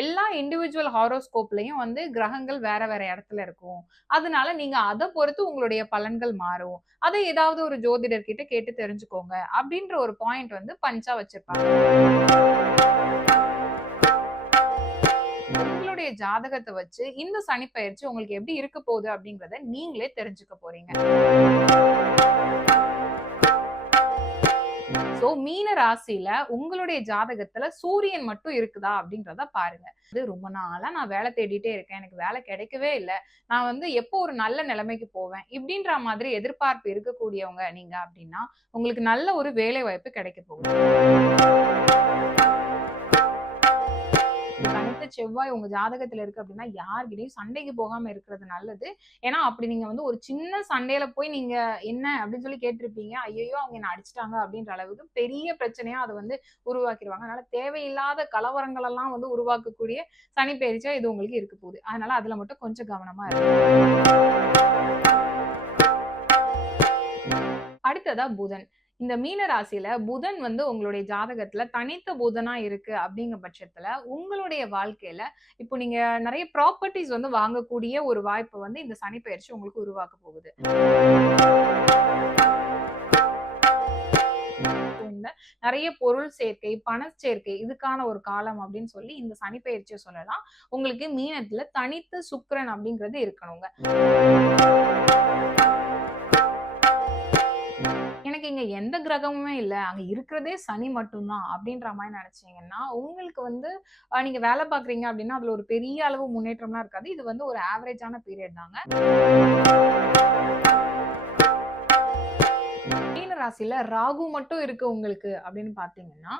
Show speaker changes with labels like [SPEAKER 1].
[SPEAKER 1] எல்லா இண்டிவிஜுவல் ஹாரோஸ்கோப்லையும் வந்து கிரகங்கள் வேற வேற இடத்துல இருக்கும். அதனால நீங்க அதை பொறுத்து உங்களுடைய பலன்கள் மாறும். அதை ஏதாவது ஒரு ஜோதிடர் கிட்ட கேட்டு தெரிஞ்சுக்கோங்க. அப்படின்ற ஒரு பாயிண்ட் வந்து பஞ்சா வச்சிருப்பாங்க. உங்களுடைய ஜாதகத்தை வச்சு இந்த சனிப்பயிற்சி உங்களுக்கு எப்படி இருக்க போகுது அப்படிங்கறத நீங்களே தெரிஞ்சுக்க போறீங்க. மீன ராசியில உங்களுடைய ஜாதகத்துல சூரியன் மட்டும் இருக்குதா அப்படின்றத பாருங்க. இது ரொம்ப நாளா நான் வேலை தேடிட்டே இருக்கேன். எனக்கு வேலை கிடைக்கவே இல்லை. நான் வந்து எப்போ ஒரு நல்ல நிலைமைக்கு போவேன்? இப்படின்ற மாதிரி எதிர்பார்ப்பு இருக்கக்கூடியவங்க நீங்க அப்படின்னா உங்களுக்கு நல்ல ஒரு வேலை வாய்ப்பு கிடைக்க போகுது. செவ்வாய் உங்க ஜாதகத்துல இருக்கு அப்படின்னா யார்கிட்டயும் சண்டைக்கு போகாம இருக்கிறது நல்லது. ஏன்னா அப்படி நீங்க வந்து ஒரு சின்ன சண்டையில போய் நீங்க என்ன அப்படின்னு சொல்லி கேட்டிருப்பீங்க. ஐயோ அவங்க என்ன அடிச்சிட்டாங்க அப்படின்ற அளவுக்கு பெரிய பிரச்சனையா அதை வந்து உருவாக்கிடுவாங்க அதனால தேவையில்லாத கலவரங்கள் எல்லாம் வந்து உருவாக்கக்கூடிய சனி பயிற்சியா இது உங்களுக்கு இருக்க போகுது. அதனால அதுல மட்டும் கொஞ்சம் கவனமா இருக்கு அடுத்ததா புதன். இந்த மீன ராசியில புதன் வந்து உங்களுடைய ஜாதகத்துல தனித்த புதனா இருக்கு அப்படிங்கிற பட்சத்துல உங்களுடைய வாழ்க்கையில இப்போ நீங்க நிறைய ப்ராப்பர்ட்டிஸ் வந்து வாங்கக்கூடிய ஒரு வாய்ப்பை வந்து இந்த சனி பயிற்சி உங்களுக்கு உருவாக்க போகுது. நிறைய பொருள் சேர்க்கை பண சேர்க்கை இதுக்கான ஒரு காலம் அப்படின்னு சொல்லி இந்த சனி பயிற்சியை சொல்லலாம். உங்களுக்கு மீனத்துல தனித்த சுக்கரன் அப்படிங்கிறது இருக்கணுங்க. எந்த கிரகமுமே இல்லை. அங்கே இருக்கிறதே சனி மட்டும்தான் அப்படின்ற மாதிரி நினைச்சீங்கன்னா உங்களுக்கு வந்து நீங்கள் வேலை பார்க்குறீங்க அப்படின்னா அதில் ஒரு பெரிய அளவு முன்னேற்றம்லாம் இருக்காது. இது வந்து ஒரு ஆவரேஜான பீரியட் தாங்க. மீன ராசியில ராகு மட்டும் இருக்கு உங்களுக்கு அப்படின்னு பாத்தீங்கன்னா